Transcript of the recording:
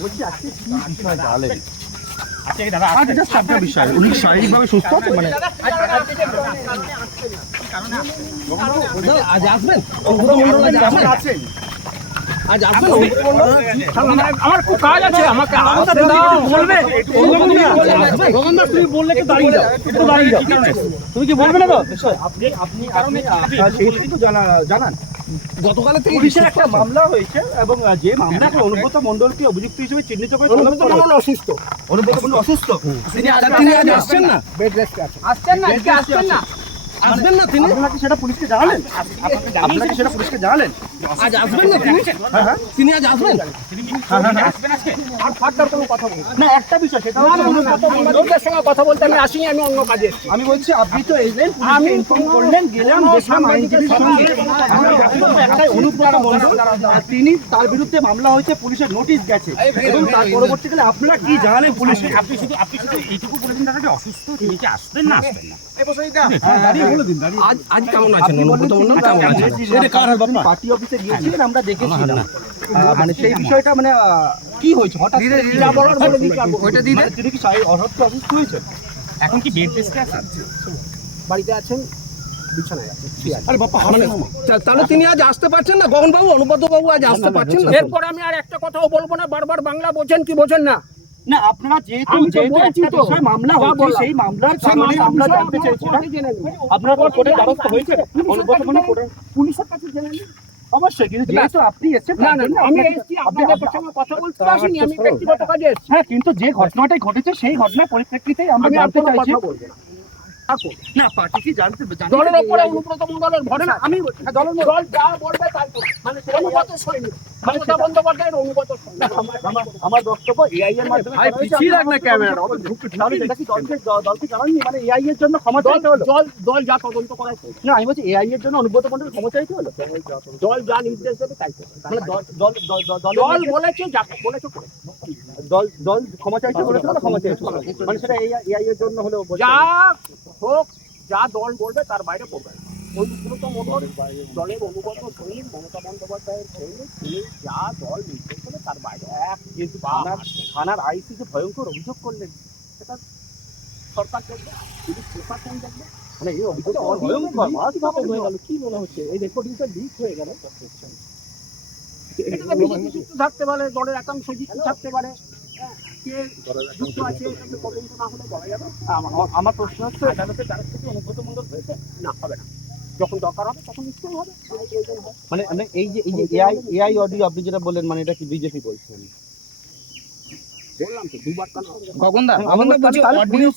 বলছি আজকে কি বিষয় জানলেন আচ্ছা এই দাদা আজ জাস্ট একটা বিষয়। উনি শারীরিকভাবে সুস্থ আছে মানে? আজ আসবেন? আমার খুব কাজ আছে আমাকে বলবে। তুমি বললে কি দাঁড়িয়ে যাও একটু দাঁড়িয়ে যাও। তুমি কি বলবে না তো? আপনি আপনি জানান। গতকালের থেকে পুলিশের একটা মামলা হয়েছে এবং যে মামলা অনুব্রত মণ্ডলকে অভিযুক্ত হিসেবে চিহ্নিত করে অনুব্রত হয়েছে। অসুস্থ। অনুব্রত মণ্ডল অসুস্থ? তিনি আজ তিনি বেড আসছেন না। আসছেন না আজকে আসছেন না। আসবেন না তিনি? সেটা পুলিশকে জানালেন? সেটা পুলিশকে জানালেন? আজ আসবেন না তিনি? হ্যাঁ হ্যাঁ। তিনি আজ আসবেন? আসবেন আজকে? আর ফাটার কোনো কথা না একটা বিষয় সেটা লোকের সঙ্গে কথা বলতে আমি আসিনি আমি অন্য কাজে এসেছি। আমি বলছি আপনি তো এলেন পুলিশকে ইনফর্ম করলেন গেলাম দেখলাম আইনজীবীর সঙ্গে একটাই তিনি তার বিরুদ্ধে মামলা হয়েছে পুলিশের নোটিশ গেছে। এবং তার পরবর্তীকালে আপনারা কি জানালেন পুলিশকে? আপনি শুধু আপনি শুধু এইটুকু বলে দিন দাদা অসুস্থ তিনি কি আসবেন না আসবেন না? আজ আজ কেমন আছেন? অনুব্রত মণ্ডল কেমন আছেন? এটা কার হাত বাপ্পা পার্টি অফিসে গিয়েছিলেন আমরা দেখেছিলাম। মানে সেই বিষয়টা মানে কি হয়েছে? হঠাৎ করে কি বলার বলে দিতে পারব। মানে তিনি কি শারীরিক অসুস্থ অসুস্থ হয়েছে এখন কি বেড রেস্টে আছেন? বাড়িতে আছেন? বিছানায় আছেন আরে বাপ্পা মানে তাহলে তিনি আজ আসতে পারছেন না? গগন বাবু অনুব্রত বাবু আজ আসতে পারছেন না? এরপর আমি আর একটা কথাও বলব না বারবার বাংলা বোঝেন কি বোঝেন না? না আপনারা যেহেতু যেহেতু একটা বিষয় মামলা বললাম। সেই মামলার কারণে আমরা জানতে চাইছিলাম কোর্টে। আপনার দ্বারস্থ হয়েছে। কোর্টের পুলিশের কাছে জেনে নিন। অবশ্যই কিন্তু যেহেতু আপনি এসেছেন না না আমি এসেছি আপনাদের সঙ্গে কথা বলতে আসিনি আমি ব্যক্তিগত কাজে এসেছি। হ্যাঁ কিন্তু যে ঘটনাটাই ঘটেছে সেই ঘটনার পরিপ্রেক্ষিতেই আমরা আমি জানতে চাইছি। না। থাকুন। না পার্টি কি জানতে জানতে দলের ওপরে অনুব্রত মণ্ডলের ভরে না। আমি দলের দল যা বলবে তাই মানে অনুগত সৈনিক আমার- বক্তব্য এআই এর মাধ্যমে দলকে জানাননি? মানে এআই এর জন্য ক্ষমা দল চাইতে হলো। দল দল যা তদন্ত করার না আমি বলছি এআই এর জন্য অনুব্রত মণ্ডল ক্ষমা চাইতে হলো? দল যা নির্দেশ দেবে তাই মানে দল দল দল- দল- দল দলের বলেছে যা বলেছে করে। দল দল ক্ষমা চাইতে বলেছিল না ক্ষমা চাইতে মানে সেটা এআই এর জন্য হলো যা হোক যা দল বলবে তার বাইরে করবে মণ্ডল দলের অনুগত সৈনিক মমতা বন্দ্যোপাধ্যায়ের সৈনিক তিনি যা দল নির্দেশ করবে তার বাইরে এক কিন্তু থানার থানার আইসি যে ভয়ঙ্কর অভিযোগ করলেন। সেটা সরকার দেখবে প্রশাসন দেখবে। মানে এই অভিযোগ ভয়ঙ্কর মারাত্মক হয়ে গেল কি মনে হচ্ছে? এই রেকর্ডিংটা লিক হয়ে গেল। এটাতে বিজেপি যুক্ত থাকতে পারে দলের একাংশ যুক্ত থাকতে পারে। আমার- প্রশ্ন হচ্ছে আদালতের থেকে মণ্ডল হয়েছে? না হবে না। যখন দরকার হবে তখন নিশ্চয়ই হবে হয়। মানে মানে এই যে এই যে এআই এআই অডিও আপনি যেটা বললেন মানে এটা কি বিজেপি বলছেন? বললাম তো দুবার কেন গগনদা আমার গগনদা বলছি অডিও